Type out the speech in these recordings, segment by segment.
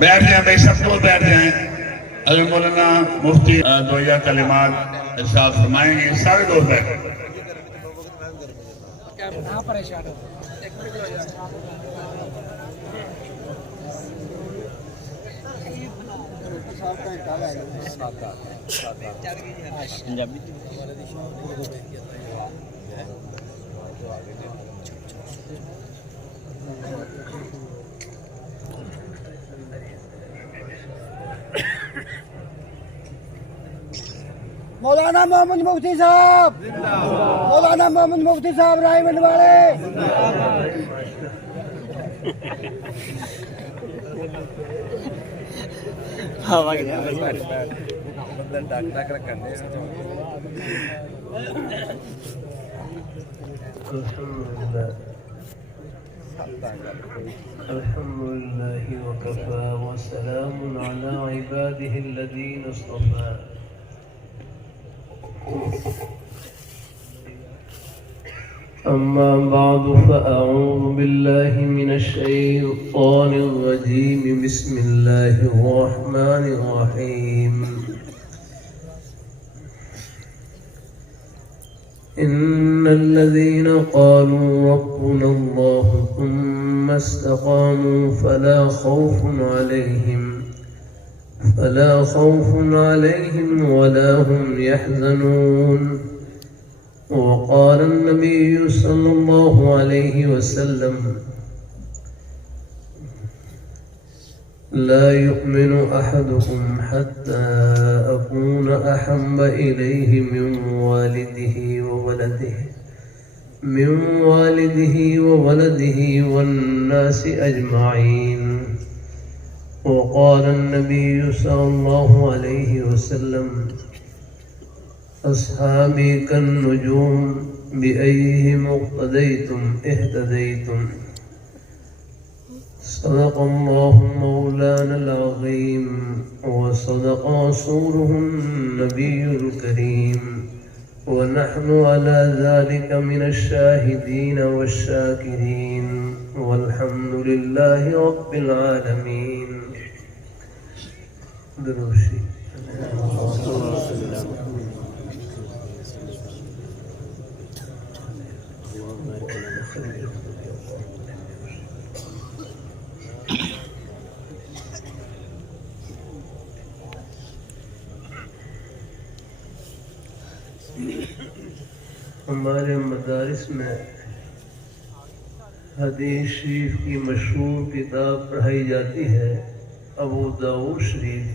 بیٹھ جائیں بھائی، سب لوگ بیٹھ جائیں. حضرت مولانا مفتی دویا کلمات ارشاد فرمائیں گے. سارے دوست بیٹھیں. مولانا محمد مفتی صاحب، مولانا محمد مفتی صاحب رحمۃ اللہ علیہ. الحمد لله وكفى وسلام على عباده الذين اصطفى. أما بعد فأعوذ بالله من الشيطان الرجيم. بسم الله الرحمن الرحيم. إن الذين قالوا ربنا الله ثم استقاموا فلا خوف عليهم ولا هم يحزنون. وقال النبي صلى الله عليه وسلم لا يؤمن أحدكم حتى أكون أحب إليه من والده وولده والناس أجمعين. وقال النبي صلى الله عليه وسلم أصحابي كالنجوم بأيهم اقتديتم اهتديتم. صدق الله مولانا العظيم وصدق رسوله النبي الكريم، ونحن على ذلك من الشاهدين والشاكرين، والحمد لله رب العالمين. دروشی ہمارے مدارس میں حدیث شریف کی مشہور کتاب پڑھائی جاتی ہے، ابو داؤد شریف.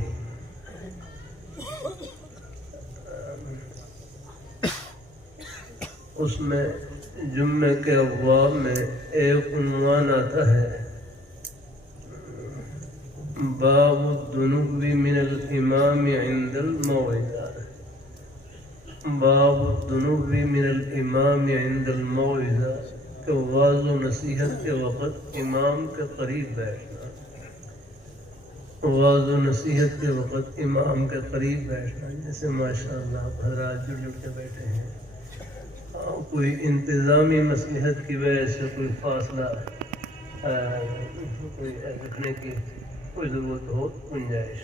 اس میں جمعے کے ابواب میں ایک عنوان آتا ہے، باب الذنوب من الامام عند الموعظہ. باب الذنوب من الامام عند الموعظہ، کہ واعظ و نصیحت کے وقت امام کے قریب بیٹھنا. واعظ و نصیحت کے وقت امام کے قریب بیٹھنا. جیسے ماشاءاللہ حضرات جڑ کے بیٹھے ہیں، کوئی انتظامی مصلحت کی وجہ سے کوئی فاصلہ کوئی رکھنے کی کوئی ضرورت ہو، گنجائش.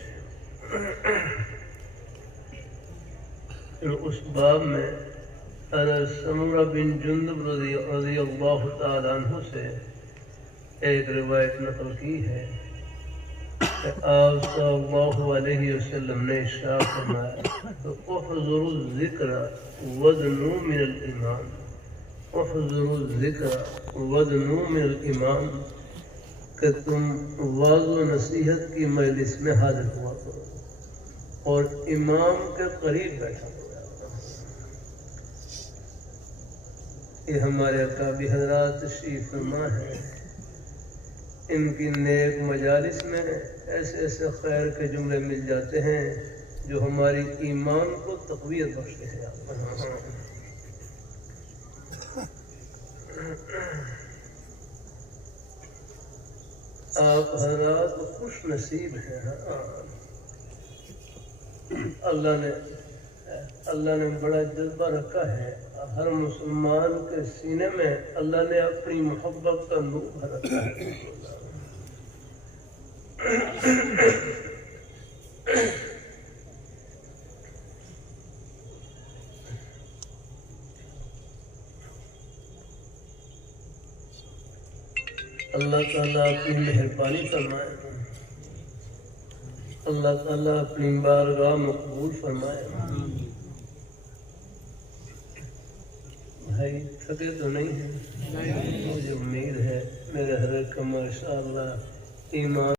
اس باب میں سمرہ بن جندب رضی اللہ تعالیٰ عنہ سے ایک روایت نقل کی ہے کہ آپ صلی اللہ علیہ وسلم نے ارشاد فرمایا کہ احذروا الذکر ودنوا من الامام. احذروا الذکر ودنوا من الامام، کہ تم واعظ و نصیحت کی مجلس میں حاضر ہوا کرو اور امام کے قریب بیٹھا کرو. یہ ہمارے اکابر حضرات تشریف فرما ہے. ان کی نیک مجالس میں ایسے ایسے خیر کے جملے مل جاتے ہیں جو ہماری ایمان کو تقویت بخشتے ہیں. آپ حضرات خوش نصیب ہیں. اللہ نے بڑا جذبہ رکھا ہے. ہر مسلمان کے سینے میں اللہ نے اپنی محبت کا نور رکھا ہے. اللہ تعالیٰ اپنی مہربانی فرمائے، اللہ تعالیٰ اپنی بارگاہ مقبول فرمائے۔ بھائی تھکے تو نہیں ہیں؟ مجھے امید ہے میرے حضرت کا ماشاء اللہ ایمان